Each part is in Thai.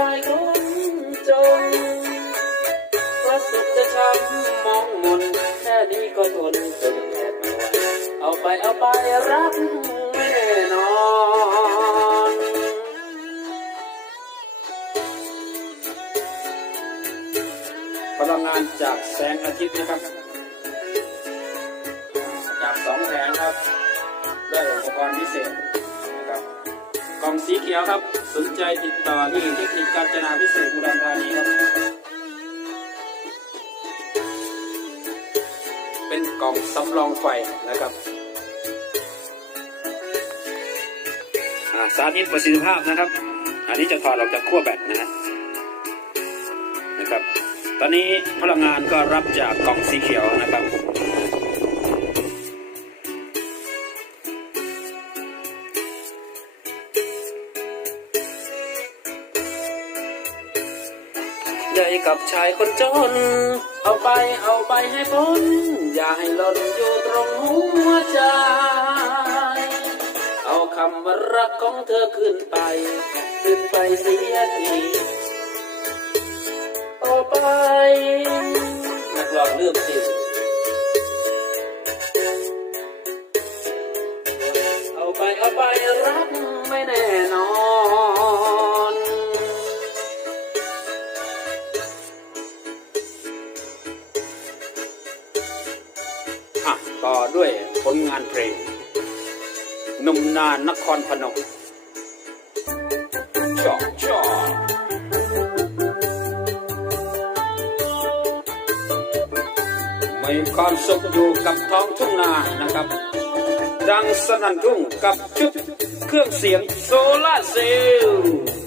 ใจล้มจมพระสุขจะช้ำมองมนแค่นี้ก็ทนจนแทบไม่ไหวเอาไปเอาไปรักแม่นอนพลังงานจากแสงอาทิตย์นะครับ จากสองแผงครับด้วยอุปกรณ์พิเศษนะครับ กล่องสีเขียวครับ สนใจติดต่อที่เทคนิคการจนาพิเศษอุดรธานีครับ เป็นกล่องสำรองไฟนะครับอ่าสาธิตประสิทธิภาพนะครับ อันนี้จะถอดออกจากขั้วแบตนะฮะนะครับ ตอนนี้พลังงานก็รับจากกล่องสีเขียวนะครับ ใหญ่กับชายคนจน เอาไปเอาไปให้พ้น อย่าให้หล่นอยู่ตรงหัวใจ เอาคำว่ารักของเธอขึ้นไป ขึ้นไปเสียทีเอาไปนักร้องเลือกสิเอาไปเอาไปรัก ต่อด้วยผลงานเพลงหนุ่มนานนครพนมชอบชอบมีความสุขอยู่กับท้องทุ่งนานะครับ ดังสนั่นทุ่งกับชุดเครื่องเสียงโซลาเซลล์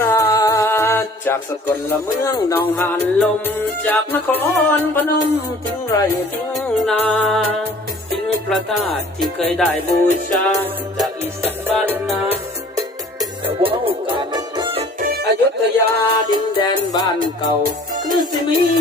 ราจากสกลละเมืองนองหานลม จากนครพนมทิ้งไรทิ้งนาทิ้งพระธาตุที่เคยได้บูชา จากอีสานบ้านนาแต่ว้ากันอยุธยาดินแดนบ้านเก่า คือสิมี